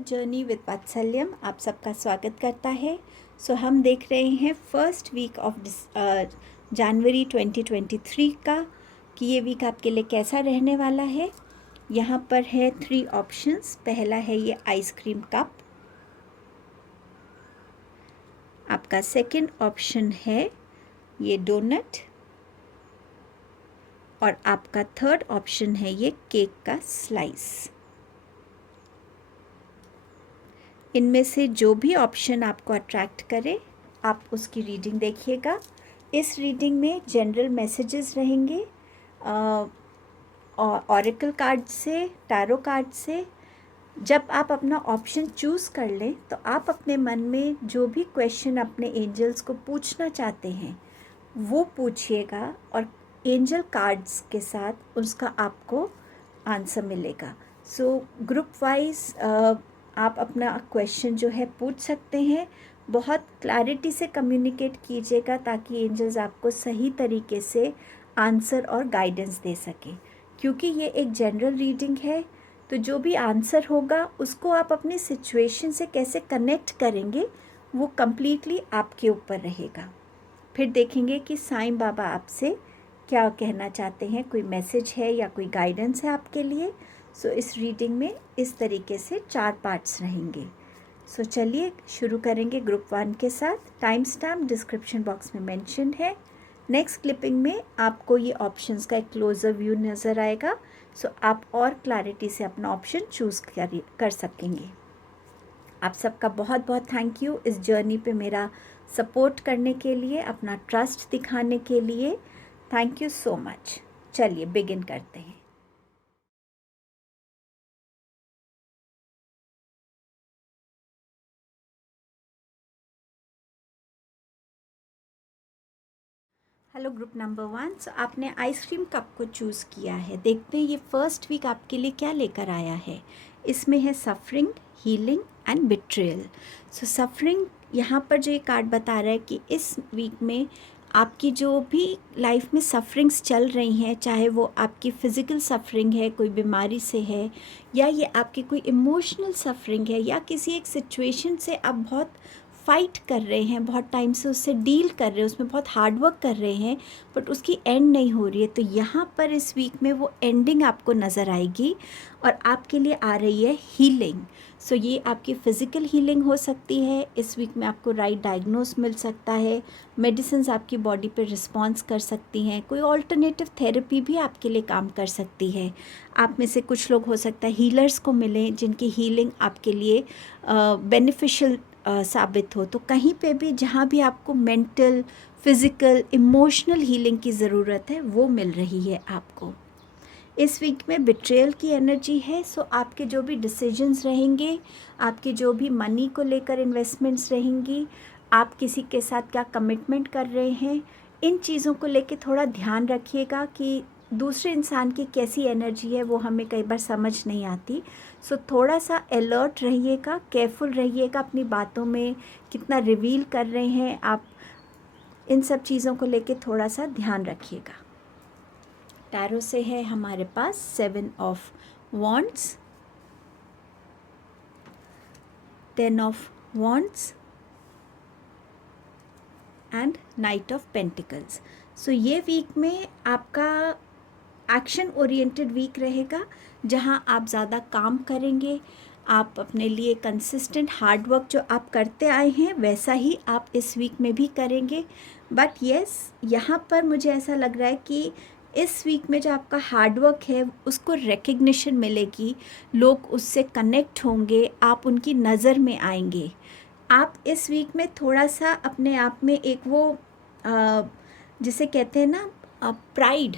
Journey with वात्सल्यम आप सबका स्वागत करता है। हम देख रहे हैं फर्स्ट वीक ऑफ जनवरी 2023 का कि ये वीक आपके लिए कैसा रहने वाला है। यहाँ पर है 3 ऑप्शंस। पहला है ये आइसक्रीम कप, आपका सेकंड ऑप्शन है ये डोनट और आपका थर्ड ऑप्शन है ये केक का स्लाइस। इनमें से जो भी ऑप्शन आपको अट्रैक्ट करे आप उसकी रीडिंग देखिएगा। इस रीडिंग में जनरल मैसेजेस रहेंगे ऑरेकल कार्ड से, टैरो कार्ड से। जब आप अपना ऑप्शन चूज़ कर लें तो आप अपने मन में जो भी क्वेश्चन अपने एंजल्स को पूछना चाहते हैं वो पूछिएगा और एंजल कार्ड्स के साथ उसका आपको आंसर मिलेगा। ग्रुप वाइज आप अपना क्वेश्चन जो है पूछ सकते हैं। बहुत क्लैरिटी से कम्युनिकेट कीजिएगा ताकि एंजल्स आपको सही तरीके से आंसर और गाइडेंस दे सकें। क्योंकि ये एक जनरल रीडिंग है तो जो भी आंसर होगा उसको आप अपनी सिचुएशन से कैसे कनेक्ट करेंगे वो कम्प्लीटली आपके ऊपर रहेगा। फिर देखेंगे कि साईं बाबा आपसे क्या कहना चाहते हैं, कोई मैसेज है या कोई गाइडेंस है आपके लिए। इस रीडिंग में इस तरीके से 4 पार्ट्स रहेंगे। चलिए शुरू करेंगे ग्रुप 1 के साथ। टाइम स्टैम्प डिस्क्रिप्शन बॉक्स में मेंशन है। नेक्स्ट क्लिपिंग में आपको ये ऑप्शंस का एक क्लोजर व्यू नज़र आएगा। आप और क्लैरिटी से अपना ऑप्शन चूज़ कर सकेंगे। आप सबका बहुत बहुत थैंक यू इस जर्नी पे मेरा सपोर्ट करने के लिए, अपना ट्रस्ट दिखाने के लिए। Thank you so much. चलिए बिगिन करते हैं। Hello group number 1। आपने आइसक्रीम कप को चूज़ किया है। देखते हैं ये फर्स्ट वीक आपके लिए क्या लेकर आया है। इसमें है suffering, healing and betrayal. Suffering, यहाँ पर जो ये कार्ड बता रहा है कि इस वीक में आपकी जो भी लाइफ में सफरिंग्स चल रही हैं, चाहे वो आपकी फ़िज़िकल सफरिंग है, कोई बीमारी से है, या ये आपकी कोई इमोशनल सफरिंग है, या किसी एक सिचुएशन से आप बहुत फाइट कर रहे हैं, बहुत टाइम से उससे डील कर रहे हैं, उसमें बहुत हार्ड वर्क कर रहे हैं, बट उसकी एंड नहीं हो रही है। तो यहाँ पर इस वीक में वो एंडिंग आपको नज़र आएगी और आपके लिए आ रही है हीलिंग। ये आपकी फ़िज़िकल हीलिंग हो सकती है। इस वीक में आपको राइट डायग्नोस मिल सकता है, मेडिसिन्स आपकी बॉडी पे रिस्पॉन्स कर सकती हैं, कोई ऑल्टरनेटिव थेरेपी भी आपके लिए काम कर सकती है। आप में से कुछ लोग हो सकता है हीलर्स को मिलें जिनकी हीलिंग आपके लिए बेनिफिशियल साबित हो। तो कहीं पे भी जहाँ भी आपको मेंटल, फिज़िकल, इमोशनल हीलिंग की ज़रूरत है वो मिल रही है आपको। इस वीक में बिट्रेयल की एनर्जी है। आपके जो भी डिसीजंस रहेंगे, आपके जो भी मनी को लेकर इन्वेस्टमेंट्स रहेंगी, आप किसी के साथ क्या कमिटमेंट कर रहे हैं, इन चीज़ों को लेकर थोड़ा ध्यान रखिएगा कि दूसरे इंसान की कैसी एनर्जी है वो हमें कई बार समझ नहीं आती। थोड़ा सा अलर्ट रहिएगा, केयरफुल रहिएगा अपनी बातों में, कितना रिवील कर रहे हैं आप, इन सब चीज़ों को लेके थोड़ा सा ध्यान रखिएगा। टैरो से है हमारे पास 7 of wands, 10 of wands and night of pentacles. ये वीक में आपका एक्शन ओरिएंटेड वीक रहेगा जहां आप ज़्यादा काम करेंगे। आप अपने लिए कंसिस्टेंट हार्ड वर्क जो आप करते आए हैं वैसा ही आप इस वीक में भी करेंगे। बट येस, यहाँ पर मुझे ऐसा लग रहा है कि इस वीक में जो आपका हार्ड वर्क है उसको रिकग्निशन मिलेगी, लोग उससे कनेक्ट होंगे, आप उनकी नज़र में आएंगे। आप इस वीक में थोड़ा सा अपने आप में एक वो जिसे कहते हैं ना प्राइड,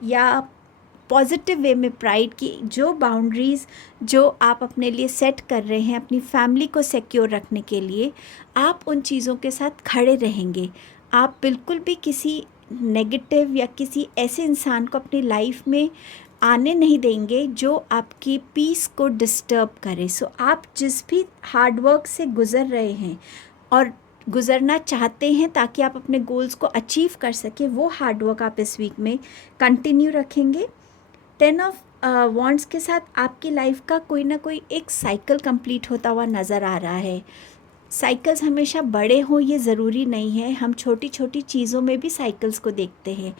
या पॉजिटिव वे में प्राइड की जो बाउंड्रीज़ जो आप अपने लिए सेट कर रहे हैं अपनी फैमिली को सिक्योर रखने के लिए, आप उन चीज़ों के साथ खड़े रहेंगे। आप बिल्कुल भी किसी नेगेटिव या किसी ऐसे इंसान को अपनी लाइफ में आने नहीं देंगे जो आपकी पीस को डिस्टर्ब करे। आप जिस भी हार्ड वर्क से गुज़र रहे हैं और गुज़रना चाहते हैं ताकि आप अपने गोल्स को अचीव कर सकें, वो हार्ड वर्क आप इस वीक में कंटिन्यू रखेंगे। 10 ऑफ वॉन्ड्स के साथ आपकी लाइफ का कोई ना कोई एक साइकिल कंप्लीट होता हुआ नज़र आ रहा है। साइकिल्स हमेशा बड़े हों ये ज़रूरी नहीं है, हम छोटी छोटी चीज़ों में भी साइकिल्स को देखते हैं।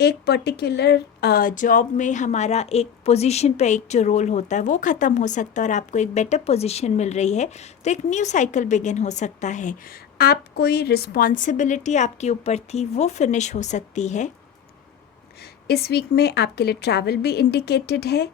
एक पर्टिकुलर जॉब में हमारा एक पोजीशन पे एक जो रोल होता है वो ख़त्म हो सकता है और आपको एक बेटर पोजीशन मिल रही है, तो एक न्यू साइकिल बिगिन हो सकता है। आप कोई रिस्पॉन्सिबिलिटी आपके ऊपर थी वो फिनिश हो सकती है। इस वीक में आपके लिए ट्रैवल भी इंडिकेटेड है,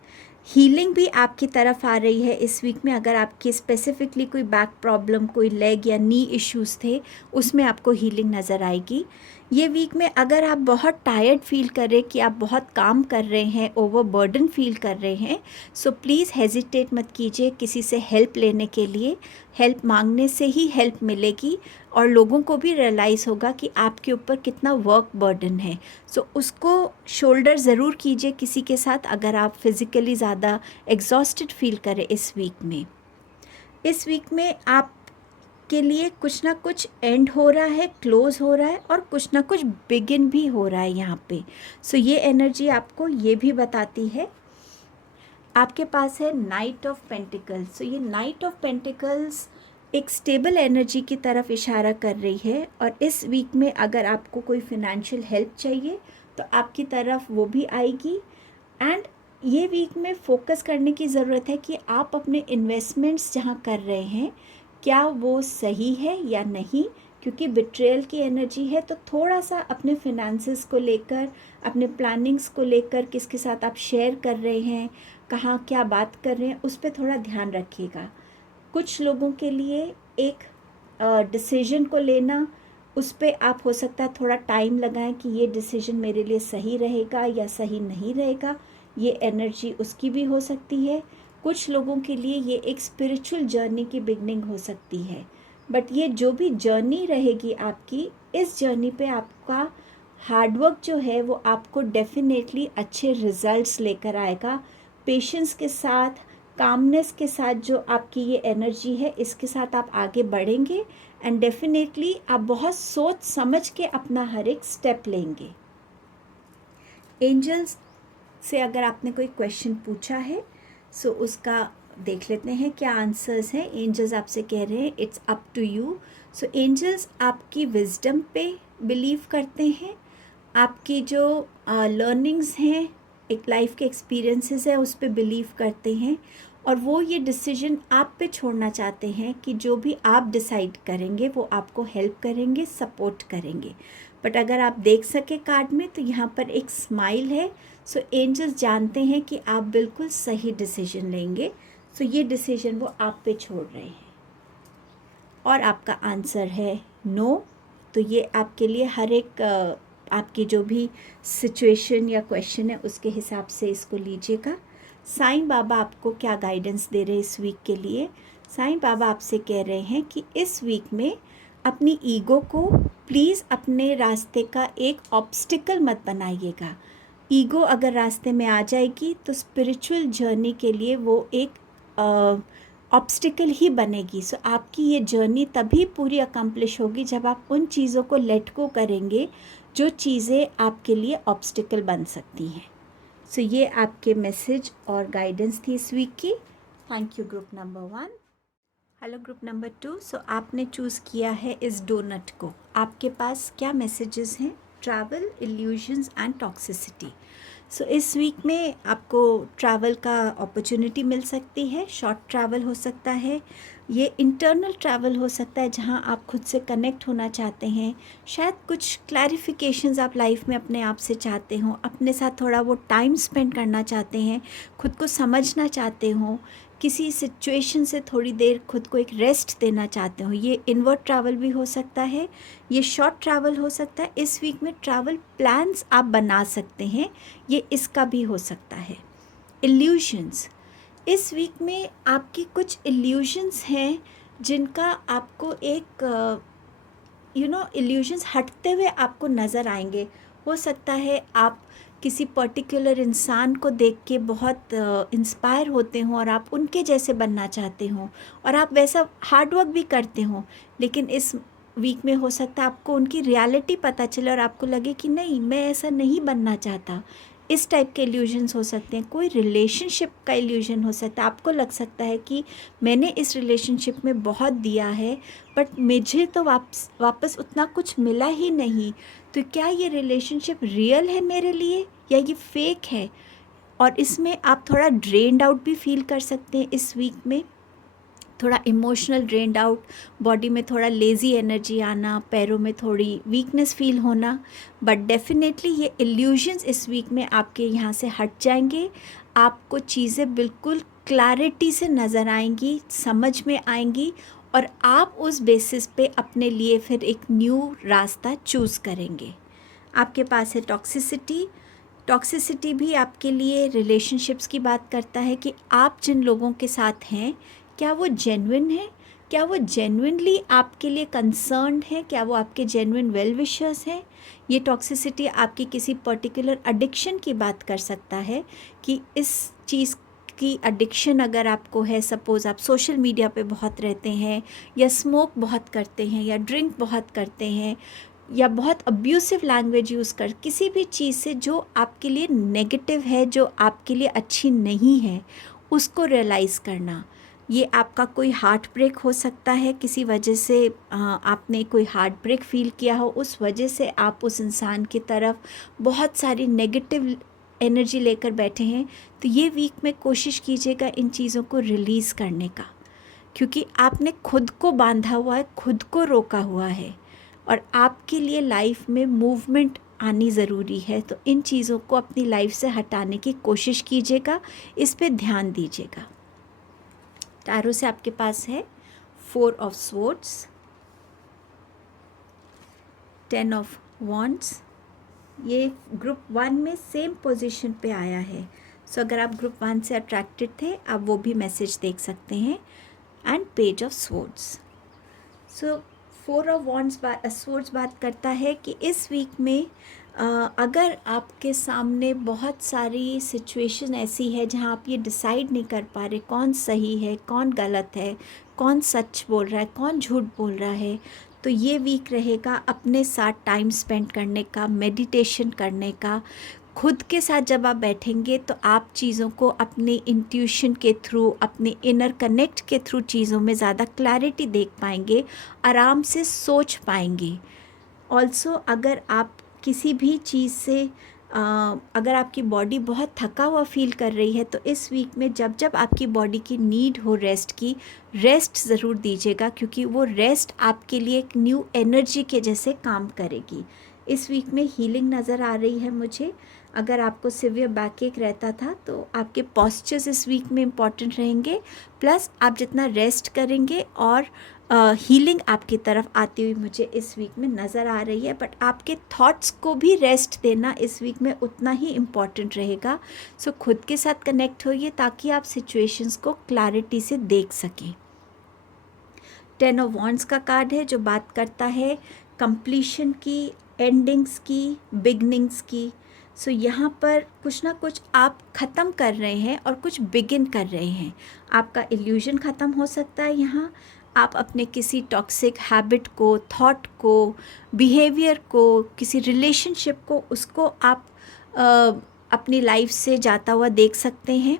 हीलिंग भी आपकी तरफ आ रही है। इस वीक में अगर आपकी स्पेसिफिकली कोई बैक प्रॉब्लम, कोई लेग या नी इश्यूज़ थे, उसमें आपको हीलिंग नज़र आएगी। ये वीक में अगर आप बहुत टायर्ड फील कर रहे हैं कि आप बहुत काम कर रहे हैं, ओवरबर्डन फील कर रहे हैं, सो प्लीज़ हेजिटेट मत कीजिए किसी से हेल्प लेने के लिए। हेल्प मांगने से ही हेल्प मिलेगी और लोगों को भी रियलाइज़ होगा कि आपके ऊपर कितना वर्क बर्डन है। सो उसको शोल्डर ज़रूर कीजिए किसी के साथ अगर आप फिज़िकली ज़्यादा एग्जॉस्टेड फील करें इस वीक में। इस वीक में आप के लिए कुछ ना कुछ एंड हो रहा है, क्लोज हो रहा है और कुछ ना कुछ बिगिन भी हो रहा है यहाँ पे। सो ये एनर्जी आपको ये भी बताती है। आपके पास है नाइट ऑफ पेंटिकल्स। सो ये नाइट ऑफ पेंटिकल्स एक स्टेबल एनर्जी की तरफ इशारा कर रही है और इस वीक में अगर आपको कोई फिनेंशियल हेल्प चाहिए तो आपकी तरफ वो भी आएगी। एंड ये वीक में फोकस करने की ज़रूरत है कि आप अपने इन्वेस्टमेंट्स जहाँ कर रहे हैं क्या वो सही है या नहीं, क्योंकि बिट्रेयल की एनर्जी है। तो थोड़ा सा अपने फिनेंसेस को लेकर, अपने प्लानिंग्स को लेकर, किसके साथ आप शेयर कर रहे हैं, कहाँ क्या बात कर रहे हैं, उस पर थोड़ा ध्यान रखिएगा। कुछ लोगों के लिए एक डिसीजन को लेना, उस पर आप हो सकता है थोड़ा टाइम लगाएं कि ये डिसीजन मेरे लिए सही रहेगा या सही नहीं रहेगा। ये एनर्जी उसकी भी हो सकती है। कुछ लोगों के लिए ये एक स्पिरिचुअल जर्नी की बिगनिंग हो सकती है। बट ये जो भी जर्नी रहेगी आपकी, इस जर्नी पे आपका हार्डवर्क जो है वो आपको डेफिनेटली अच्छे रिजल्ट्स लेकर आएगा। पेशेंस के साथ, कामनेस के साथ जो आपकी ये एनर्जी है, इसके साथ आप आगे बढ़ेंगे एंड डेफिनेटली आप बहुत सोच समझ के अपना हर एक स्टेप लेंगे। एंजल्स से अगर आपने कोई क्वेश्चन पूछा है सो उसका देख लेते हैं क्या आंसर्स हैं। एंजल्स आपसे कह रहे हैं it's up to you. So angels आपकी विजडम पे बिलीव करते हैं, आपकी जो लर्निंग्स हैं, एक लाइफ के एक्सपीरियंसेस है, उस पे बिलीव करते हैं और वो ये डिसीजन आप पे छोड़ना चाहते हैं कि जो भी आप डिसाइड करेंगे वो आपको हेल्प करेंगे, सपोर्ट करेंगे। बट अगर आप देख सके कार्ड में तो यहाँ पर एक स्माइल है। सो एंजल्स जानते हैं कि आप बिल्कुल सही डिसीजन लेंगे। सो ये डिसीजन वो आप पे छोड़ रहे हैं और आपका आंसर है नो। तो ये आपके लिए हर एक आपकी जो भी सिचुएशन या क्वेश्चन है उसके हिसाब से इसको लीजिएगा। साईं बाबा आपको क्या गाइडेंस दे रहे हैं इस वीक के लिए। साईं बाबा आपसे कह रहे हैं कि इस वीक में अपनी ईगो को प्लीज़ अपने रास्ते का एक ऑब्स्टिकल मत बनाइएगा। ईगो अगर रास्ते में आ जाएगी तो स्पिरिचुअल जर्नी के लिए वो एक ऑब्स्टिकल ही बनेगी। सो आपकी ये जर्नी तभी पूरी अकम्प्लिश होगी जब आप उन चीज़ों को लेट गो करेंगे जो चीज़ें आपके लिए ऑब्स्टिकल बन सकती हैं। सो ये आपके मैसेज और गाइडेंस थी इस वीक की। Thank you group number 1। Hello group number 2। सो आपने चूज़ किया है इस डोनट को। आपके पास क्या मैसेजेस हैं? Travel, illusions and toxicity. So इस वीक में आपको ट्रैवल का अपॉर्चुनिटी मिल सकती है। शॉर्ट ट्रैवल हो सकता है, ये इंटरनल ट्रैवल हो सकता है जहां आप खुद से कनेक्ट होना चाहते हैं। शायद कुछ क्लैरिफिकेशंस आप लाइफ में अपने आप से चाहते हो, अपने साथ थोड़ा वो टाइम स्पेंड करना चाहते हैं, खुद को समझना चाहते हो, किसी सिचुएशन से थोड़ी देर खुद को एक रेस्ट देना चाहते हो। ये इनवर्ट ट्रैवल भी हो सकता है, ये शॉर्ट ट्रैवल हो सकता है। इस वीक में ट्रैवल प्लान्स आप बना सकते हैं, ये इसका भी हो सकता है। इल्यूशंस, इस वीक में आपकी कुछ इल्यूशंस हैं जिनका आपको एक इल्यूशंस हटते हुए आपको नज़र आएंगे। हो सकता है आप किसी पर्टिकुलर इंसान को देख के बहुत इंस्पायर होते हो और आप उनके जैसे बनना चाहते हो और आप वैसा हार्ड वर्क भी करते हो, लेकिन इस वीक में हो सकता है आपको उनकी रियलिटी पता चले और आपको लगे कि नहीं, मैं ऐसा नहीं बनना चाहता, इस टाइप के इल्यूजन्स हो सकते हैं, कोई रिलेशनशिप का इल्यूजन हो सकता है। आपको लग सकता है कि मैंने इस रिलेशनशिप में बहुत दिया है बट मुझे तो वापस उतना कुछ मिला ही नहीं, तो क्या ये रिलेशनशिप रियल है मेरे लिए या ये फेक है। और इसमें आप थोड़ा ड्रेन्ड आउट भी फील कर सकते हैं इस वीक में, थोड़ा इमोशनल ड्रेन्ड आउट, बॉडी में थोड़ा लेज़ी एनर्जी आना, पैरों में थोड़ी वीकनेस फील होना। बट डेफिनेटली ये इल्यूजन्स इस वीक में आपके यहाँ से हट जाएंगे, आपको चीज़ें बिल्कुल क्लैरिटी से नज़र आएंगी, समझ में आएंगी, और आप उस बेसिस पे अपने लिए फिर एक न्यू रास्ता चूज़ करेंगे। आपके पास है टॉक्सिसिटी। टॉक्सिसिटी भी आपके लिए रिलेशनशिप्स की बात करता है कि आप जिन लोगों के साथ हैं क्या वो जेन्युइन है, क्या वो जेन्युइनली आपके लिए कंसर्न्ड है, क्या वो आपके जेन्युइन वेल विशर्स हैं। ये टॉक्सिसिटी आपकी किसी पर्टिकुलर एडिक्शन की बात कर सकता है कि इस चीज़ की एडिक्शन अगर आपको है, सपोज़ आप सोशल मीडिया पे बहुत रहते हैं या स्मोक बहुत करते हैं या ड्रिंक बहुत करते हैं या बहुत अब्यूसिव लैंग्वेज यूज़ कर किसी भी चीज़ से जो आपके लिए नेगेटिव है, जो आपके लिए अच्छी नहीं है, उसको रियलाइज़ करना। ये आपका कोई हार्ट ब्रेक हो सकता है, किसी वजह से आपने कोई हार्ट ब्रेक फील किया हो, उस वजह से आप उस इंसान की तरफ बहुत सारी नेगेटिव एनर्जी लेकर बैठे हैं। तो ये वीक में कोशिश कीजिएगा इन चीज़ों को रिलीज़ करने का, क्योंकि आपने खुद को बांधा हुआ है, खुद को रोका हुआ है, और आपके लिए लाइफ में मूवमेंट आनी ज़रूरी है। तो इन चीज़ों को अपनी लाइफ से हटाने की कोशिश कीजिएगा, इस पे ध्यान दीजिएगा। टैरो से आपके पास है 4 ऑफ स्वॉर्ड्स, 10 ऑफ वॉन्ड्स। ये ग्रुप 1 में सेम पोजीशन पे आया है। सो अगर आप ग्रुप 1 से अट्रैक्टेड थे, आप वो भी मैसेज देख सकते हैं। And page of swords. So 4 of wands swords बात करता है कि इस वीक में अगर आपके सामने बहुत सारी सिचुएशन ऐसी है जहाँ आप ये डिसाइड नहीं कर पा रहे कौन सही है, कौन गलत है, कौन सच बोल रहा है, कौन झूठ बोल रहा है, तो ये वीक रहेगा अपने साथ टाइम स्पेंड करने का, मेडिटेशन करने का। खुद के साथ जब आप बैठेंगे तो आप चीज़ों को अपने इंट्यूशन के थ्रू, अपने इनर कनेक्ट के थ्रू चीज़ों में ज़्यादा क्लैरिटी देख पाएंगे, आराम से सोच पाएंगे। ऑल्सो अगर आप किसी भी चीज़ से अगर आपकी बॉडी बहुत थका हुआ फील कर रही है, तो इस वीक में जब जब आपकी बॉडी की नीड हो रेस्ट की, रेस्ट ज़रूर दीजिएगा, क्योंकि वो रेस्ट आपके लिए एक न्यू एनर्जी के जैसे काम करेगी। इस वीक में हीलिंग नज़र आ रही है मुझे। अगर आपको सिवियर बैक एक रहता था तो आपके पॉस्चर्स इस वीक में इम्पॉर्टेंट रहेंगे, प्लस आप जितना रेस्ट करेंगे और हीलिंग आपकी तरफ आती हुई मुझे इस वीक में नज़र आ रही है। बट आपके थॉट्स को भी रेस्ट देना इस वीक में उतना ही इम्पॉर्टेंट रहेगा। सो खुद के साथ कनेक्ट होइए ताकि आप सिचुएशंस को क्लैरिटी से देख सकें। 10 ऑफ वॉन्ड्स का कार्ड है जो बात करता है कंप्लीशन की, एंडिंग्स की, बिगनिंग्स की। सो यहाँ पर कुछ ना कुछ आप ख़त्म कर रहे हैं और कुछ बिगिन कर रहे हैं। आपका इल्यूजन ख़त्म हो सकता है। यहाँ आप अपने किसी टॉक्सिक हैबिट को, थॉट को, बिहेवियर को, किसी रिलेशनशिप को, उसको आप अपनी लाइफ से जाता हुआ देख सकते हैं।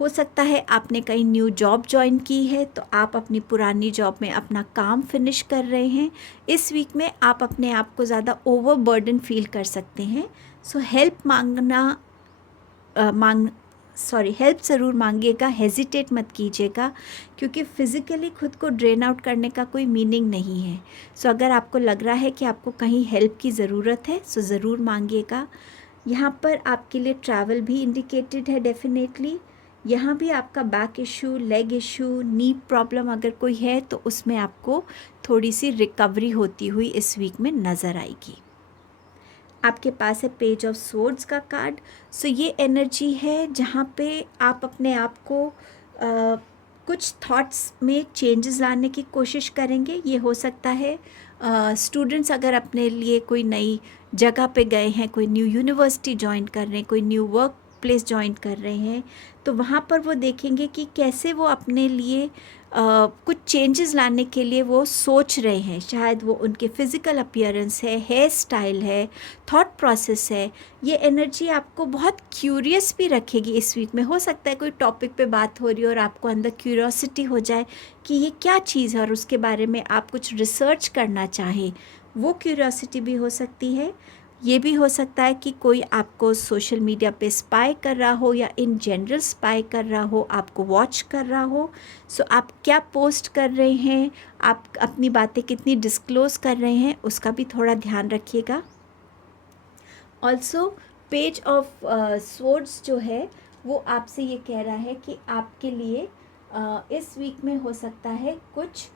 हो सकता है आपने कहीं न्यू जॉब ज्वाइन की है तो आप अपनी पुरानी जॉब में अपना काम फिनिश कर रहे हैं। इस वीक में आप अपने आप को ज़्यादा ओवरबर्डन फील कर सकते हैं। सो हेल्प हेल्प ज़रूर मांगिएगा, हेजिटेट मत कीजिएगा, क्योंकि फ़िज़िकली खुद को ड्रेन आउट करने का कोई मीनिंग नहीं है। सो अगर आपको लग रहा है कि आपको कहीं हेल्प की ज़रूरत है सो ज़रूर मांगिएगा। यहाँ पर आपके लिए ट्रैवल भी इंडिकेटेड है डेफिनेटली। यहाँ भी आपका बैक इशू, लेग इशू, नी प्रॉब्लम अगर कोई है तो उसमें आपको थोड़ी सी रिकवरी होती हुई इस वीक में नज़र आएगी। आपके पास है पेज ऑफ स्वॉर्ड्स का कार्ड। सो ये एनर्जी है जहाँ पे आप अपने आप को कुछ थॉट्स में चेंजेस लाने की कोशिश करेंगे। ये हो सकता है स्टूडेंट्स अगर अपने लिए कोई नई जगह पे गए हैं, कोई न्यू यूनिवर्सिटी ज्वाइन कर रहे हैं, कोई न्यू वर्क प्लेस ज्वाइन कर रहे हैं, तो वहाँ पर वो देखेंगे कि कैसे वो अपने लिए कुछ चेंजेस लाने के लिए वो सोच रहे हैं। शायद वो उनके फिज़िकल अपीयरेंस है, हेयर स्टाइल है, थॉट प्रोसेस है। ये एनर्जी आपको बहुत क्यूरियस भी रखेगी इस वीक में। हो सकता है कोई टॉपिक पे बात हो रही हो और आपको अंदर क्यूरियोसिटी हो जाए कि ये क्या चीज़ है और उसके बारे में आप कुछ रिसर्च करना चाहें, वो क्यूरियोसिटी भी हो सकती है। ये भी हो सकता है कि कोई आपको सोशल मीडिया पे स्पाई कर रहा हो या इन जनरल स्पाई कर रहा हो, आपको वॉच कर रहा हो। सो आप क्या पोस्ट कर रहे हैं, आप अपनी बातें कितनी डिस्क्लोज़ कर रहे हैं, उसका भी थोड़ा ध्यान रखिएगा। ऑल्सो पेज ऑफ स्वॉर्ड्स जो है वो आपसे ये कह रहा है कि आपके लिए इस वीक में हो सकता है कुछ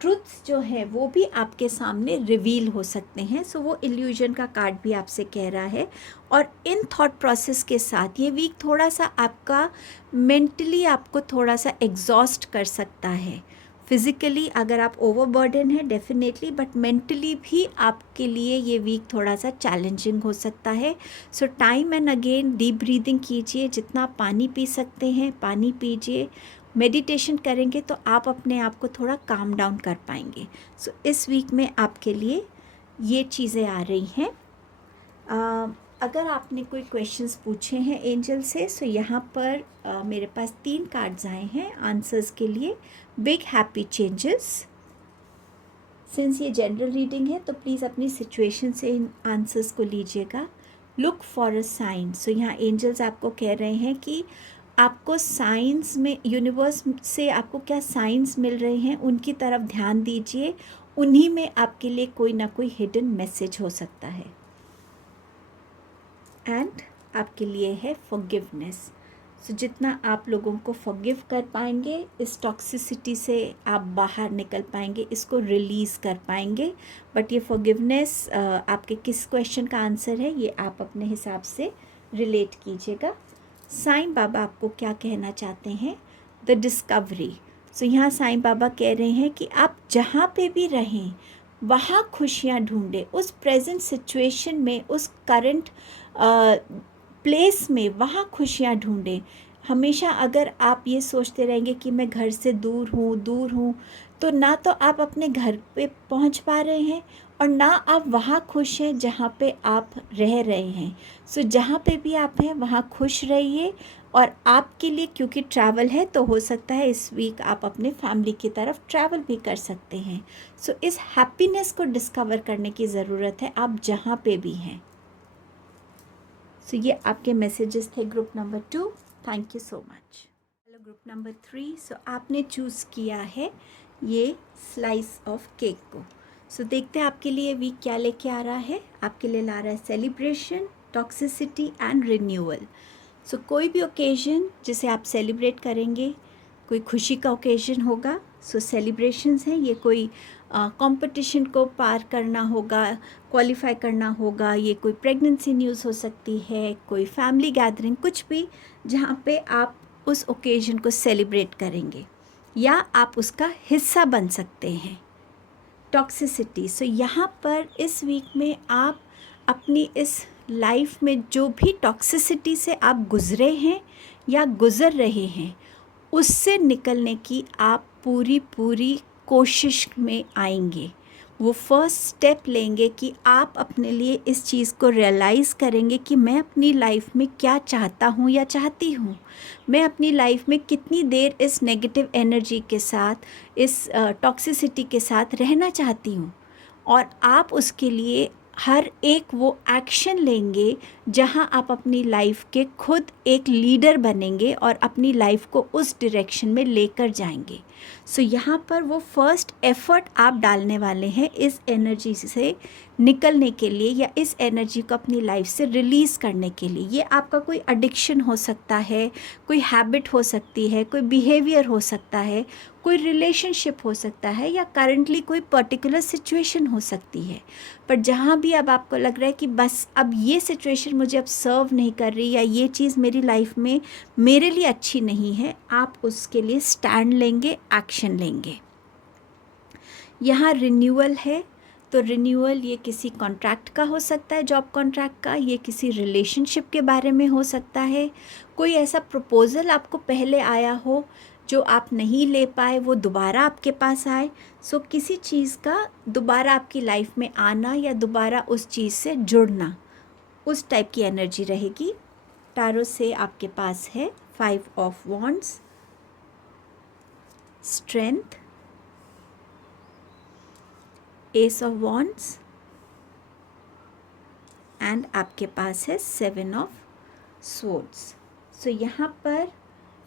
ट्रुथ्स जो है वो भी आपके सामने रिवील हो सकते हैं। सो वो इल्यूजन का कार्ड भी आपसे कह रहा है। और इन थॉट प्रोसेस के साथ ये वीक थोड़ा सा आपका मेंटली आपको थोड़ा सा एग्जॉस्ट कर सकता है। फिज़िकली अगर आप ओवरबर्डन है डेफिनेटली, बट मेंटली भी आपके लिए ये वीक थोड़ा सा चैलेंजिंग हो सकता है। सो time and again deep breathing कीजिए, जितना पानी पी सकते हैं पानी पीजिए, मेडिटेशन करेंगे तो आप अपने आप को थोड़ा काम डाउन कर पाएंगे। सो इस वीक में आपके लिए ये चीज़ें आ रही हैं। अगर आपने कोई क्वेश्चंस पूछे हैं एंजल से, सो यहाँ पर मेरे पास 3 कार्ड्स आए हैं आंसर्स के लिए। Big happy changes. सिंस ये जनरल रीडिंग है तो प्लीज़ अपनी सिचुएशन से इन आंसर्स को लीजिएगा। Look for a sign. So यहाँ एंजल्स आपको कह रहे हैं कि आपको साइंस में, यूनिवर्स से आपको क्या साइंस मिल रहे हैं उनकी तरफ ध्यान दीजिए। उन्हीं में आपके लिए कोई ना कोई हिडन मैसेज हो सकता है। एंड आपके लिए है फॉरगिवनेस। सो जितना आप लोगों को फॉरगिव कर पाएंगे, इस टॉक्सिसिटी से आप बाहर निकल पाएंगे, इसको रिलीज़ कर पाएंगे। बट ये फॉरगिवनेस आपके किस क्वेश्चन का आंसर है ये आप अपने हिसाब से रिलेट कीजिएगा। साईं बाबा आपको क्या कहना चाहते हैं? The discovery. सो यहाँ साईं बाबा कह रहे हैं कि आप जहाँ पे भी रहें वहाँ खुशियाँ ढूंढें, उस प्रेजेंट सिचुएशन में, उस करंट प्लेस में वहाँ खुशियाँ ढूंढें। हमेशा अगर आप ये सोचते रहेंगे कि मैं घर से दूर हूँ, तो ना तो आप अपने घर पे पहुँच पा रहे हैं और ना आप वहाँ खुश हैं जहाँ पे आप रह रहे हैं। सो जहाँ पे भी आप हैं वहाँ खुश रहिए। और आपके लिए क्योंकि ट्रैवल है तो हो सकता है इस वीक आप अपने फैमिली की तरफ ट्रैवल भी कर सकते हैं। सो इस हैप्पीनेस को डिस्कवर करने की ज़रूरत है आप जहाँ पे भी हैं। सो ये आपके मैसेजेस थे group number 2। Thank you so much. Hello group number 3। सो आपने चूज़ किया है ये स्लाइस ऑफ केक को। सो देखते हैं आपके लिए वीक क्या लेके आ रहा है। आपके लिए ला रहा है सेलिब्रेशन, टॉक्सिसिटी एंड रिन्यूअल। सो कोई भी ओकेजन जिसे आप सेलिब्रेट करेंगे, कोई खुशी का ओकेजन होगा, सो सेलिब्रेशंस हैं। ये कोई कंपटीशन को पार करना होगा, क्वालिफाई करना होगा, ये कोई प्रेगनेंसी न्यूज़ हो सकती है, कोई फैमिली गैदरिंग, कुछ भी जहाँ पे आप उस ओकेजन को सेलिब्रेट करेंगे या आप उसका हिस्सा बन सकते हैं। टॉक्सिसिटी। सो यहाँ पर इस वीक में आप अपनी इस लाइफ में जो भी टॉक्सिसिटी से आप गुज़रे हैं या गुज़र रहे हैं उससे निकलने की आप पूरी कोशिश में आएंगे। वो फर्स्ट स्टेप लेंगे कि आप अपने लिए इस चीज़ को रियलाइज़ करेंगे कि मैं अपनी लाइफ में क्या चाहता हूँ या चाहती हूँ। मैं अपनी लाइफ में कितनी देर इस नेगेटिव एनर्जी के साथ, इस टॉक्सिसिटी के साथ रहना चाहती हूँ। और आप उसके लिए हर एक वो एक्शन लेंगे जहां आप अपनी लाइफ के खुद एक लीडर बनेंगे और अपनी लाइफ को उस डायरेक्शन में लेकर जाएंगे। सो यहाँ पर वो फर्स्ट एफर्ट आप डालने वाले हैं इस एनर्जी से निकलने के लिए या इस एनर्जी को अपनी लाइफ से रिलीज़ करने के लिए। ये आपका कोई एडिक्शन हो सकता है, कोई हैबिट हो सकती है, कोई बिहेवियर हो सकता है, कोई रिलेशनशिप हो सकता है या करंटली कोई पर्टिकुलर सिचुएशन हो सकती है। पर जहाँ भी अब आपको लग रहा है कि बस अब ये सिचुएशन मुझे अब सर्व नहीं कर रही या ये चीज़ मेरी लाइफ में मेरे लिए अच्छी नहीं है, आप उसके लिए स्टैंड लेंगे, एक्शन लेंगे। यहाँ रिन्यूअल है तो रिन्यूअल ये किसी कॉन्ट्रैक्ट का हो सकता है, जॉब कॉन्ट्रैक्ट का, ये किसी रिलेशनशिप के बारे में हो सकता है। कोई ऐसा प्रपोज़ल आपको पहले आया हो जो आप नहीं ले पाए वो दोबारा आपके पास आए। सो किसी चीज़ का दोबारा आपकी लाइफ में आना या दोबारा उस चीज़ से जुड़ना, उस टाइप की एनर्जी रहेगी। टारो से आपके पास है 5 of wands, strength, S of wands and आपके पास है 7 ऑफ स्वॉर्ड्स। सो यहाँ पर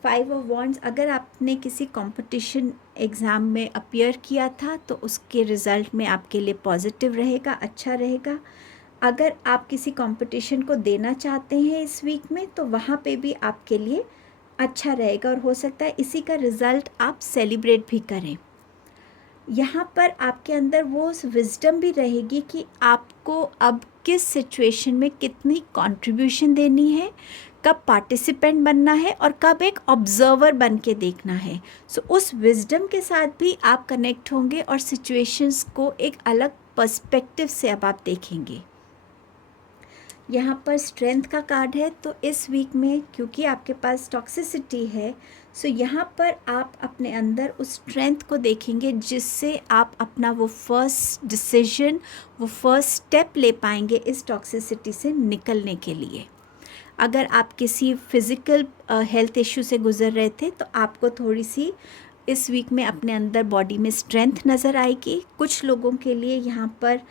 5 ऑफ वॉन्ड्स, अगर आपने किसी कंपटीशन एग्ज़ाम में अपीयर किया था तो उसके रिज़ल्ट में आपके लिए पॉजिटिव रहेगा, अच्छा रहेगा। अगर आप किसी कंपटीशन को देना चाहते हैं इस वीक में तो वहाँ पे भी आपके लिए अच्छा रहेगा और हो सकता है इसी का रिज़ल्ट आप सेलिब्रेट भी करें। यहाँ पर आपके अंदर वो विजडम भी रहेगी कि आपको अब किस सिचुएशन में कितनी कंट्रीब्यूशन देनी है, कब पार्टिसिपेंट बनना है और कब एक ऑब्जर्वर बन के देखना है। सो उस विजडम के साथ भी आप कनेक्ट होंगे और सिचुएशंस को एक अलग पर्सपेक्टिव से अब आप देखेंगे। यहाँ पर स्ट्रेंथ का कार्ड है, तो इस वीक में क्योंकि आपके पास टॉक्सिसिटी है, सो यहाँ पर आप अपने अंदर उस स्ट्रेंथ को देखेंगे जिससे आप अपना वो फर्स्ट डिसीजन, वो फर्स्ट स्टेप ले पाएंगे इस टॉक्सिसिटी से निकलने के लिए। अगर आप किसी फिज़िकल हेल्थ इश्यू से गुज़र रहे थे तो आपको थोड़ी सी इस वीक में अपने अंदर बॉडी में स्ट्रेंथ नज़र आएगी। कुछ लोगों के लिए यहाँ पर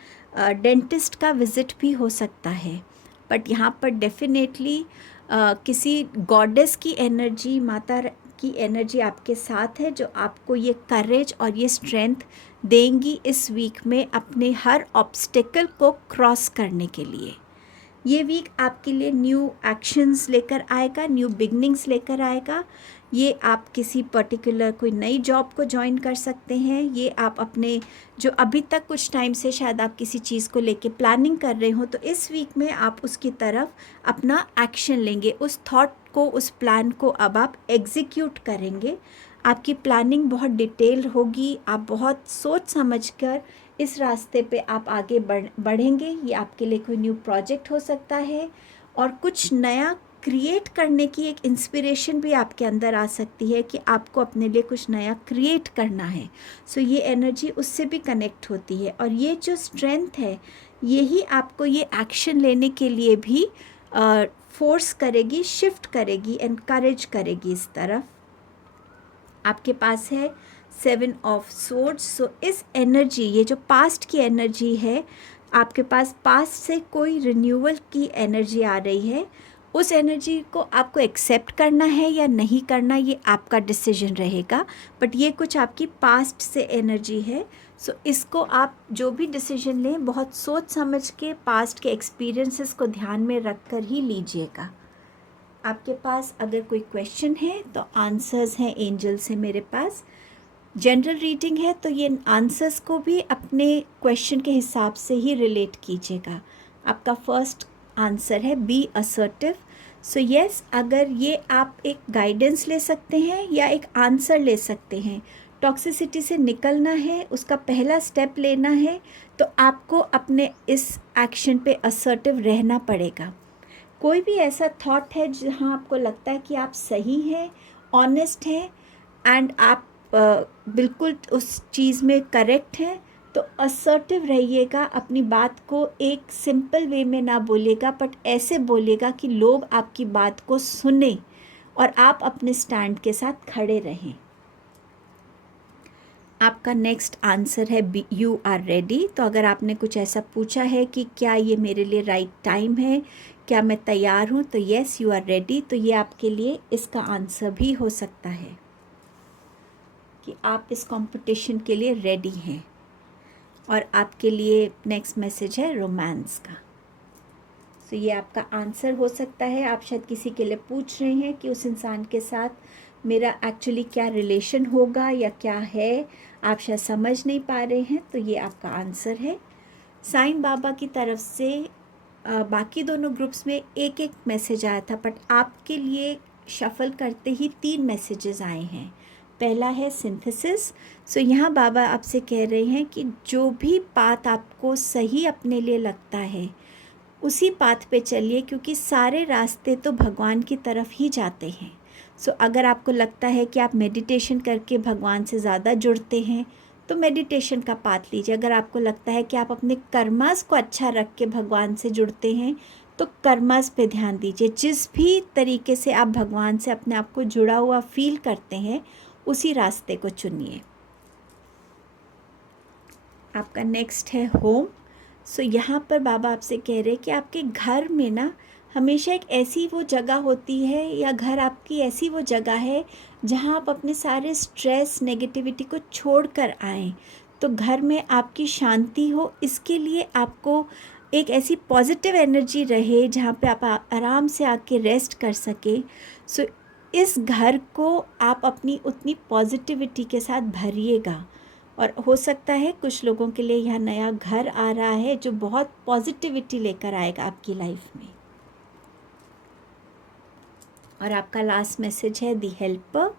डेंटिस्ट का विज़िट भी हो सकता है, बट यहाँ पर डेफिनेटली किसी गॉडेस की एनर्जी, माता की एनर्जी आपके साथ है जो आपको ये करेज और ये स्ट्रेंथ देंगी इस वीक में अपने हर ऑब्स्टेकल को क्रॉस करने के लिए। ये वीक आपके लिए न्यू एक्शंस लेकर आएगा, न्यू बिगनिंग्स लेकर आएगा। ये आप किसी पर्टिकुलर कोई नई जॉब को ज्वाइन कर सकते हैं, ये आप अपने जो अभी तक कुछ टाइम से शायद आप किसी चीज़ को लेके प्लानिंग कर रहे हो तो इस वीक में आप उसकी तरफ अपना एक्शन लेंगे, उस थॉट को, उस प्लान को अब आप एग्जीक्यूट करेंगे। आपकी प्लानिंग बहुत डिटेल्ड होगी, आप बहुत सोच समझकर इस रास्ते पे आप आगे बढ़ेंगे। ये आपके लिए कोई न्यू प्रोजेक्ट हो सकता है और कुछ नया क्रिएट करने की एक इंस्पिरेशन भी आपके अंदर आ सकती है कि आपको अपने लिए कुछ नया क्रिएट करना है। सो ये एनर्जी उससे भी कनेक्ट होती है और ये जो स्ट्रेंथ है यही आपको ये एक्शन लेने के लिए भी फोर्स करेगी, शिफ्ट करेगी, एनकरेज करेगी इस तरफ। आपके पास है 7 ऑफ स्वॉर्ड्स। सो इस एनर्जी, ये जो पास्ट की एनर्जी है, आपके पास पास्ट से कोई रिन्यूअल की एनर्जी आ रही है, उस एनर्जी को आपको एक्सेप्ट करना है या नहीं करना ये आपका डिसीजन रहेगा, बट ये कुछ आपकी पास्ट से एनर्जी है। सो इसको आप जो भी डिसीजन लें बहुत सोच समझ के पास्ट के एक्सपीरियंसेस को ध्यान में रख कर ही लीजिएगा। आपके पास अगर कोई क्वेश्चन है तो आंसर्स हैं एंजल से मेरे पास। जनरल रीडिंग है तो ये आंसर्स को भी अपने क्वेश्चन के हिसाब से ही रिलेट कीजिएगा। आपका फर्स्ट आंसर है बी असर्टिव। सो यस, अगर ये आप एक गाइडेंस ले सकते हैं या एक आंसर ले सकते हैं। टॉक्सिसिटी से निकलना है, उसका पहला स्टेप लेना है, तो आपको अपने इस एक्शन पे असर्टिव रहना पड़ेगा। कोई भी ऐसा थॉट है जहाँ आपको लगता है कि आप सही हैं, ऑनेस्ट हैं एंड आप बिल्कुल उस चीज़ में करेक्ट हैं, तो असर्टिव रहिएगा। अपनी बात को एक सिंपल वे में ना बोलिएगा, बट ऐसे बोलिएगा कि लोग आपकी बात को सुने और आप अपने स्टैंड के साथ खड़े रहें। आपका नेक्स्ट आंसर है बी, यू आर रेडी। तो अगर आपने कुछ ऐसा पूछा है कि क्या ये मेरे लिए राइट टाइम है, क्या मैं तैयार हूँ, तो येस यू आर रेडी। तो ये आपके लिए इसका आंसर भी हो सकता है कि आप इस कंपटीशन के लिए रेडी हैं। और आपके लिए नेक्स्ट मैसेज है रोमांस का। तो ये आपका आंसर हो सकता है। आप शायद किसी के लिए पूछ रहे हैं कि उस इंसान के साथ मेरा एक्चुअली क्या रिलेशन होगा या क्या है, आप शायद समझ नहीं पा रहे हैं, तो ये आपका आंसर है। साईं बाबा की तरफ से बाकी दोनों ग्रुप्स में एक एक मैसेज आया था, बट आपके लिए शफल करते ही 3 मैसेजेस आए हैं। पहला है सिंथेसिस। सो यहाँ बाबा आपसे कह रहे हैं कि जो भी बात आपको सही अपने लिए लगता है उसी पाथ पे चलिए, क्योंकि सारे रास्ते तो भगवान की तरफ ही जाते हैं। सो अगर आपको लगता है कि आप मेडिटेशन करके भगवान से ज़्यादा जुड़ते हैं तो मेडिटेशन का पाथ लीजिए। अगर आपको लगता है कि आप अपने कर्मास को अच्छा रख के भगवान से जुड़ते हैं तो कर्मास पे ध्यान दीजिए। जिस भी तरीके से आप भगवान से अपने आप को जुड़ा हुआ फील करते हैं उसी रास्ते को चुनिए। आपका नेक्स्ट है होम। सो यहाँ पर बाबा आपसे कह रहे हैं कि आपके घर में ना हमेशा एक ऐसी वो जगह होती है, या घर आपकी ऐसी वो जगह है जहाँ आप अपने सारे स्ट्रेस नेगेटिविटी को छोड़ कर आएँ। तो घर में आपकी शांति हो, इसके लिए आपको एक ऐसी पॉजिटिव एनर्जी रहे जहाँ पे आप आराम से आके रेस्ट कर सकें। सो इस घर को आप अपनी उतनी पॉजिटिविटी के साथ भरिएगा। और हो सकता है कुछ लोगों के लिए यह नया घर आ रहा है जो बहुत पॉजिटिविटी लेकर आएगा आपकी लाइफ में। और आपका लास्ट मैसेज है दी हेल्पर।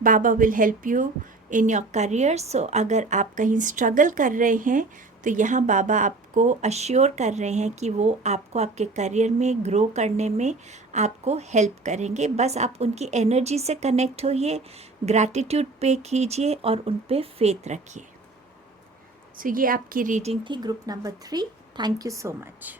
बाबा will help you in your career. So अगर आप कहीं स्ट्रगल कर रहे हैं तो यहाँ बाबा आपको अश्योर कर रहे हैं कि वो आपको आपके करियर में ग्रो करने में आपको हेल्प करेंगे। बस आप उनकी एनर्जी से कनेक्ट होइए, ग्रैटिट्यूड पे कीजिए और उन पे फेथ रखिए। सो ये आपकी रीडिंग थी group number 3। Thank you so much.